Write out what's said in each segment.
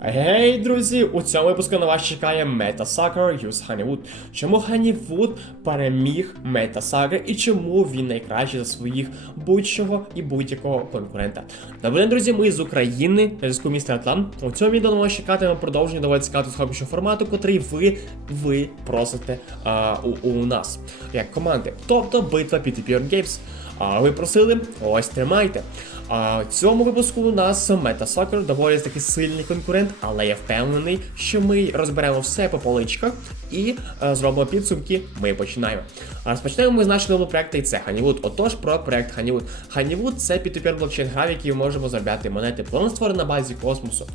Гей, друзі! У цьому випуску на вас чекає Sucker Use Honeywood. Чому Honeywood переміг Sucker і чому він найкращий за своїх будь-чого і будь-якого конкурента? Добрий день, друзі, ми з України, на зв'язку міста Атлант. У цьому відео на вас чекатиме продовження доволі цікавого схопищого формату, котрий ви, ви просите а, у, у нас як команди. Тобто битва P2P Games. А ви просили, ось тримайте. А в цьому випуску у нас Meta Soccer доволі таки сильний конкурент, але я впевнений, що ми розберемо все по поличках і е, зробимо підсумки. Ми починаємо. Розпочнемо ми з нашого проекту, і це Honeywood. Отож, про проект Honeywood. Honeywood – це P2P блокчейн гра, в який ми можемо заробляти монети. План створений на базі космосу.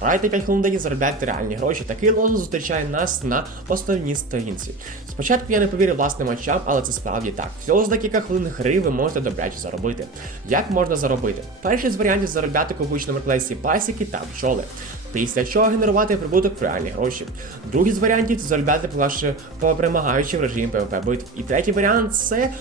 Грайте 5 хвилин і заробляйте реальні гроші. Такий лозунг зустрічає нас на основній сторінці. Спочатку я не повірив власним очам, але це справді так. Всього за декілька хвилин гри ви можете добряче заробити. Як можна заробити? Перший з варіантів заробляти обичному маркетплейсі пасіки та пчоли. Після чого генерувати прибуток в реальні гроші. Другий з варіантів це заробляти перемагаючи в режимі PvP битв. І третій варіант це е,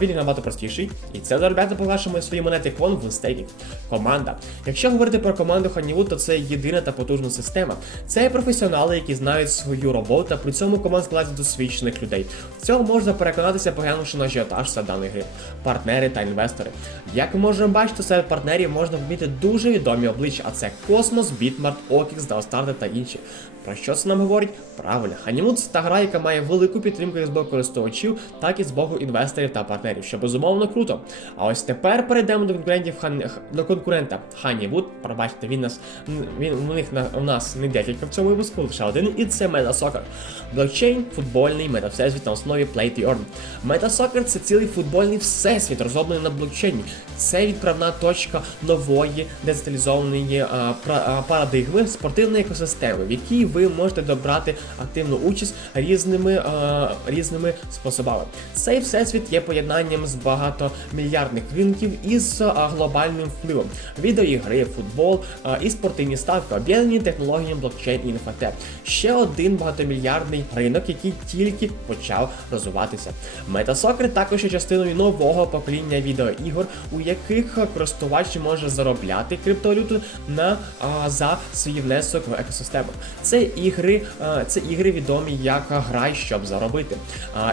він набагато простіший. І це заробляти по вашому свої монети кон в стейкінг. Команда. Якщо говорити про команду Honeywood, то це єдина та потужна система. Це професіонали, які знають свою роботу, при цьому команда складається досвідчених людей. В цьому можна переконатися, поглянувши на ажіотаж за даної гри, партнери та інвестори. Як ми можемо бачити, серед партнерів можна помітити дуже відомі обличчя, а це Космос, Бітмарт, Окікс, Даостарти та інші. Про що це нам говорить? Правильно, Honeywood – це та гра, яка має велику підтримку як з боку користувачів, так і з боку інвесторів та партнерів, що безумовно круто. А ось тепер перейдемо до конкурентів Хан- до конкурента Honeywood. Пробачте, він нас він у них на у нас не декілька в цьому випуску, лише один, і це MetaSoccer. Блокчейн, футбольний мета-всесвіт на основі Play to Earn. MetaSoccer – це цілий футбольний всесвіт, розроблений на блокчейні. Це відправна точка нової децентралізованої а, пра- парадигми спортивної екосистеми, в якій ви можете добрати активну участь різними, а, різними способами. Цей всесвіт є поєднанням з багатомільярдних ринків із а, глобальним впливом. Відеоігри, футбол а, і спортивні ставки, об'єднані технологіями блокчейн і інфотеп. Ще один багатомільярдний ринок, який тільки почав розвиватися. Метасокер також є частиною нового покоління відеоігор, у яких користувач може заробляти криптовалюту на а, за свій внесок в екосистему. Це ігри, це ігри відомі як грай, щоб заробити.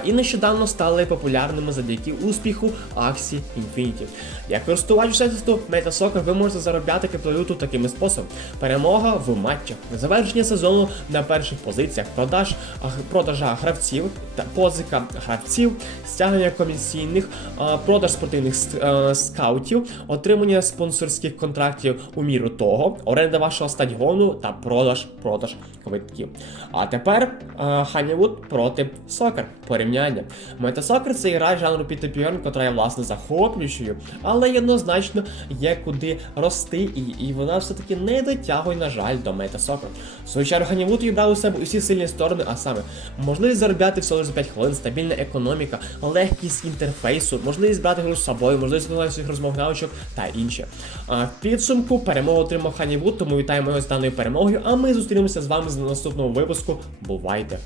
І нещодавно стали популярними завдяки успіху Axie Infinity. Як користувач всесвіту Metasoccer ви можете заробляти криптовалюту такими способами: перемога в матчах, завершення сезону на перших позиціях, продаж продажа гравців та позика гравців, стягнення комісійних, продаж спортивних е, скаутів, отримання спонсорських контрактів у міру того, оренда вашого стадіону та продаж продаж квитків. А тепер е, Honeywood проти Soccer. Порівняння. Метасокер це гра жанру P2P, котра є власне захоплюючою, але однозначно є куди рости, і, і вона все-таки не дотягує, на жаль, до Метасокер. В свою чергу Honeywood їбрав у себе усі сильні сторони, а саме можливість заробляти всього за 5 хвилин, стабільна економіка, легкість інтерфейсу, можливість брати гру з собою, можливість всіх розмов та інше. А в підсумку перемогу отримав Honeywood, тому вітаємо його з даною перемогою, а ми зустрінемося з вами з наступному випуску. Бувайте!